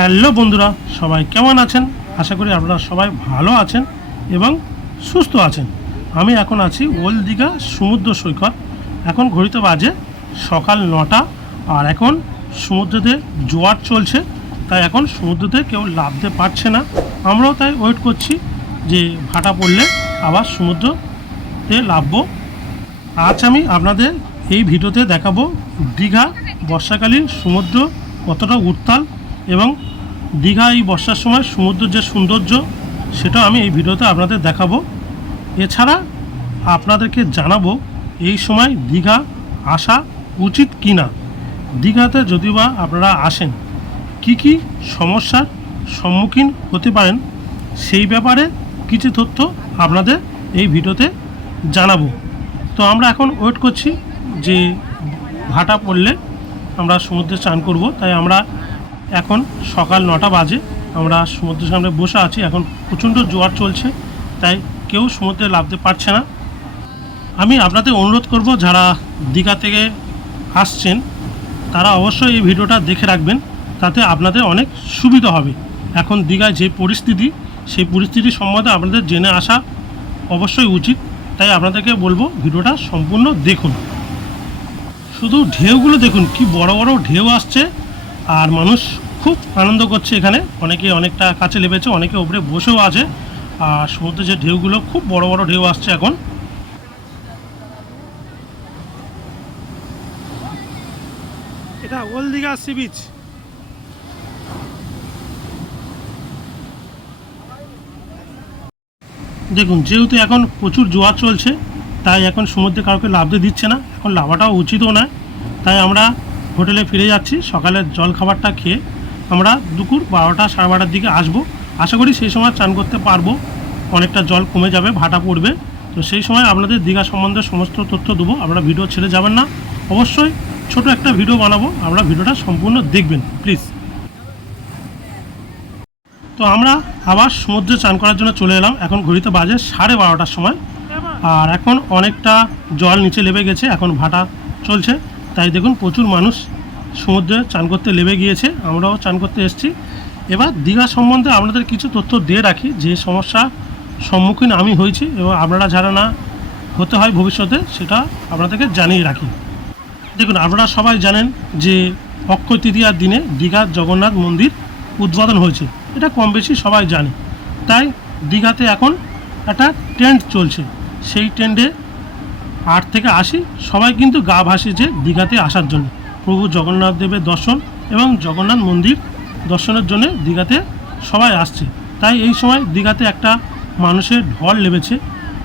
Hello বন্ধুরা, সবাই কেমন আছেন? আশা করি আপনারা সবাই ভালো আছেন এবং সুস্থ আছেন। আমি এখন আছি ওল্ড দীঘা সমুদ্র সৈকত। এখন ঘড়িতে বাজে সকাল নটা আর এখন সমুদ্রতে জোয়ার চলছে, তাই এখন সমুদ্রতে কেউ লাভতে পারছে না। আমরাও তাই ওয়েট করছি যে ভাটা পড়লে আবার সমুদ্রতে লাভবো আজ আমি আপনাদের এই ভিডিওতে দেখাবো দীঘা, বর্ষাকালীন সমুদ্র কতটা উত্তাল এবং দীঘা এই বর্ষার সময় সমুদ্রের যে সৌন্দর্য, সেটা আমি এই ভিডিওতে আপনাদের দেখাবো। এছাড়া আপনাদেরকে জানাব, এই সময় দীঘা আসা উচিত কি না দীঘাতে যদি বা আপনারা আসেন, কি কি সমস্যার সম্মুখীন হতে পারেন, সেই ব্যাপারে কিছু তথ্য আপনাদের এই ভিডিওতে জানাব। তো আমরা এখন ওয়েট করছি যে ভাটা পড়লে আমরা সমুদ্রে চান করব, তাই আমরা এখন সকাল নটা বাজে। আমরা সমুদ্রের সামনে বসে আছি। এখন প্রচণ্ড জোয়ার চলছে, তাই কেউ সমুদ্রে লাভতে পারছে না। আমি আপনাদের অনুরোধ করব, যারা দীঘা থেকে আসছেন, তারা অবশ্যই এই ভিডিওটা দেখে রাখবেন, তাতে আপনাদের অনেক সুবিধা হবে। এখন দীঘায় যে পরিস্থিতি, সেই পরিস্থিতি সম্বন্ধে আপনাদের জেনে আসা অবশ্যই উচিত। তাই আপনাদেরকে বলব, ভিডিওটা সম্পূর্ণ দেখুন। শুধু ঢেউগুলো দেখুন, কি বড় বড় ঢেউ আসছে। আর মানুষ খুব আনন্দ করছে এখানে। অনেকে অনেকটা কাছে লেবেছে অনেকে ওপরে বসেও আছে। আর সমুদ্রে যে ঢেউগুলো, খুব বড় বড় ঢেউ আসছে এখন। এটা ওল্ড সি বিচ। দেখুন, যেহেতু এখন প্রচুর জোয়ার চলছে, তাই এখন সমুদ্রে কাউকে লাভতে দিচ্ছে না। এখন লাভাটাও উচিতও নয়। তাই আমরা হোটেলে ফিরে যাচ্ছি। সকালের জল খাবারটা খেয়ে আমরা দুপুর বারোটা, সাড়ে বারোটার দিকে আসব। আশা করি সেই সময় চান করতে পারব। অনেকটা জল কমে যাবে, ভাটা পড়বে। তো সেই সময় আপনাদের দীঘা সম্বন্ধে সমস্ত তথ্য দেবো। আপনারা ভিডিও ছেড়ে যাবেন না। অবশ্যই ছোট একটা ভিডিও বানাবো। আপনারা ভিডিওটা সম্পূর্ণ দেখবেন, প্লিজ। তো আমরা আবার সমুদ্রে চান করার জন্য চলে এলাম। এখন ঘড়িতে বাজে সাড়ে বারোটার সময়। আর এখন অনেকটা জল নিচে লেবে গেছে। এখন ভাটা চলছে। তাই দেখুন প্রচুর মানুষ সমুদ্রে চান করতে লেবে গিয়েছে, আমরাও চান করতে এসেছি। এবার দীঘা সম্বন্ধে আপনাদের কিছু তথ্য দিয়ে রাখি, যে সমস্যা সম্মুখীন আমি হয়েছি এবং আপনারা যারা না হতে হয় ভবিষ্যতে, সেটা আপনাদেরকে জানিয়ে রাখি। দেখুন, আপনারা সবাই জানেন যে অক্ষয় তৃতীয়ার দিনে দীঘার জগন্নাথ মন্দির উদ্বোধন হয়েছে। এটা কম বেশি সবাই জানে। তাই দীঘাতে এখন একটা ট্রেন্ড চলছে। সেই ট্রেন্ডে আট থেকে আশি, সবাই কিন্তু গা ভাসিয়েছে দীঘাতে আসার জন্য। প্রভু জগন্নাথ দেবের দর্শন এবং জগন্নাথ মন্দির দর্শনের জন্য দীঘাতে সবাই আসছে। তাই এই সময় দীঘাতে একটা মানুষের ঢল লেবেছে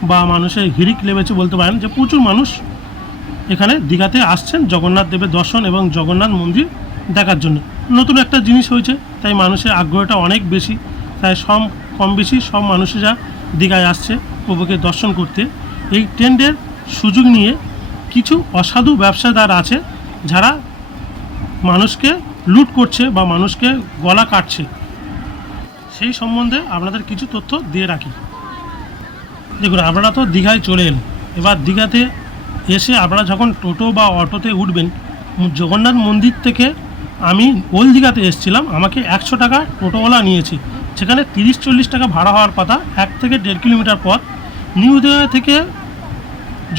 বা মানুষের হিড়িক লেবেছে বলতে পারেন যে প্রচুর মানুষ এখানে দীঘাতে আসছেন জগন্নাথ দেবের দর্শন এবং জগন্নাথ মন্দির দেখার জন্য। নতুন একটা জিনিস হয়েছে, তাই মানুষের আগ্রহটা অনেক বেশি। তাই সব কম বেশি সব মানুষেরা দীঘায় আসছে প্রভুকে দর্শন করতে। এই ট্রেন্ডের সুযোগ নিয়ে কিছু অসাধু ব্যবসাদার আছে যারা মানুষকে লুট করছে বা মানুষকে গলা কাটছে। সেই সম্বন্ধে আপনাদের কিছু তথ্য দিয়ে রাখি। দেখুন, আপনারা তো দীঘায় চলে এলেন। এবার দীঘাতে এসে আপনারা যখন টোটো বা অটোতে উঠবেন, জগন্নাথ মন্দির থেকে আমি ওল দীঘাতে এসেছিলাম। আমাকে একশো টাকা টোটোওয়ালা নিয়েছি। সেখানে তিরিশ চল্লিশ টাকা ভাড়া হওয়ার কথা, এক থেকে দেড় কিলোমিটার পথ। নিউ দীঘা থেকে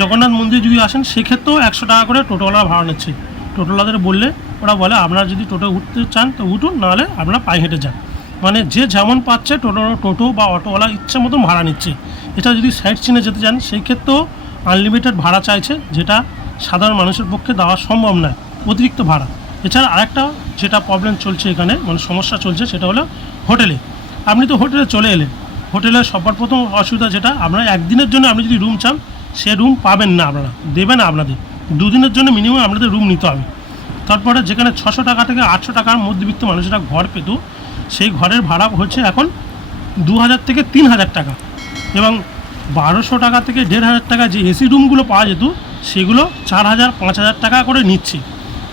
জগন্নাথ মন্দির যদি আসেন, সেক্ষেত্রেও একশো টাকা করে টোটোওয়ালা ভাড়া নিচ্ছে। টোটোওয়ালাদের বললে, ওরা বলে, আপনারা যদি টোটো উঠতে চান, তো উঠুন, নাহলে আপনারা পায়ে হেঁটে যান। মানে যে যেমন পাচ্ছে, টোটো টোটো বা অটোওয়ালা ইচ্ছে মতন ভাড়া নিচ্ছে। এটা যদি সাইড সিনে যেতে চান সেই ক্ষেত্রেও আনলিমিটেড ভাড়া চাইছে, যেটা সাধারণ মানুষের পক্ষে দেওয়া সম্ভব নয়, অতিরিক্ত ভাড়া। এছাড়া আরেকটা যেটা প্রবলেম চলছে এখানে মানে সমস্যা চলছে, সেটা হলো হোটেলে। আপনি তো হোটেলে চলে এলেন। হোটেলে সবার প্রথম অসুবিধা যেটা, আপনার একদিনের জন্য আপনি যদি রুম চান সে রুম পাবেন না আপনারা। দেবেন আপনাদের। দুদিনের জন্য মিনিমাম আপনাদের রুম নিতে হবে। তারপরে যেখানে ছশো টাকা থেকে আটশো টাকার মধ্যবিত্ত মানুষেরা ঘর পেত, সেই ঘরের ভাড়া হচ্ছে এখন দু হাজার থেকে তিন হাজার টাকা। এবং বারোশো টাকা থেকে দেড় হাজার টাকা যে এসি রুমগুলো পাওয়া যেত, সেগুলো চার হাজার পাঁচ হাজার টাকা করে নিচ্ছে।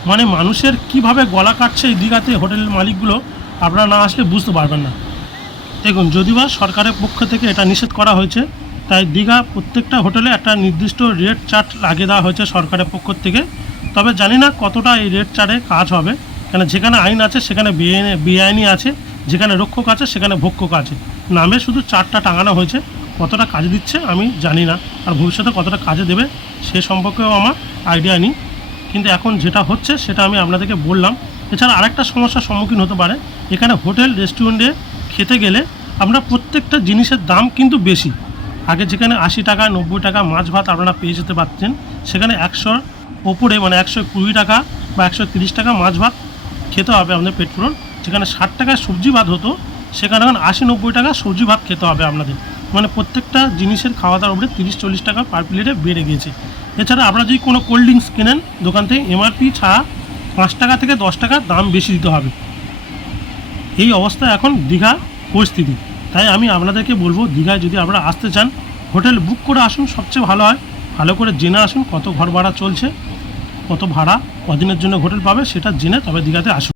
মানে মানুষের কীভাবে গলা কাটছে এই দীঘাতে হোটেলের মালিকগুলো, আপনারা না আসলে বুঝতে পারবেন না। দেখুন, যদিও সরকারের পক্ষ থেকে এটা নিষেধ করা হয়েছে তাই দীঘা প্রত্যেকটা হোটেলে একটা নির্দিষ্ট রেট চার্ট লাগিয়ে দেওয়া হয়েছে সরকারের পক্ষ থেকে। তবে জানি না কতটা এই রেট চার্টে কাজ হবে। কেন যেখানে আইন আছে, সেখানে বেআইনি আছে, যেখানে রক্ষক আছে, সেখানে ভক্ষক আছে। নামে শুধু চারটা টাঙানো হয়েছে। কতটা কাজে দিচ্ছে আমি জানি না। আর ভবিষ্যতে কতটা কাজে দেবে সে সম্পর্কেও আমার আইডিয়া নেই। কিন্তু এখন যেটা হচ্ছে, সেটা আমি আপনাদেরকে বললাম। এছাড়া আরেকটা সমস্যার সম্মুখীন হতে পারে। এখানে হোটেল, রেস্টুরেন্টে খেতে গেলে আমরা প্রত্যেকটা জিনিসের দাম কিন্তু বেশি। আগে যেখানে আশি টাকা, নব্বই টাকা মাছ ভাত আপনারা পেয়ে যেতে পারতেন, সেখানে একশোর ওপরে মানে একশো কুড়ি টাকা বা একশো তিরিশ টাকা মাছ ভাত খেতে হবে আপনাদের পেট পুরন। যেখানে ষাট টাকায় সবজি ভাত হতো, সেখানে এখন আশি, নব্বই টাকা সবজি ভাত খেতে হবে আপনাদের। মানে প্রত্যেকটা জিনিসের খাওয়া দাওয়ার উপরে তিরিশ, চল্লিশ টাকা পার প্লেটে বেড়ে গিয়েছে। এছাড়া আপনারা যদি কোনো কোল্ড ড্রিঙ্কস কেনেন, দোকান থেকে এমআরপি ছাড়া পাঁচ টাকা থেকে দশ টাকা দাম বেশি দিতে হবে। এই অবস্থা এখন দীঘা পরিস্থিতি। তাই আমি আপনাদেরকে বলব, দীঘায় যদি আপনারা আসতে চান, হোটেল বুক করে আসুন, সবচেয়ে ভালো হয়। ভালো করে জেনে আসুন কত ঘর ভাড়া চলছে, কত ভাড়া, কদিনের জন্য হোটেল পাবে, সেটা জেনে তবে দীঘাতে আসুন।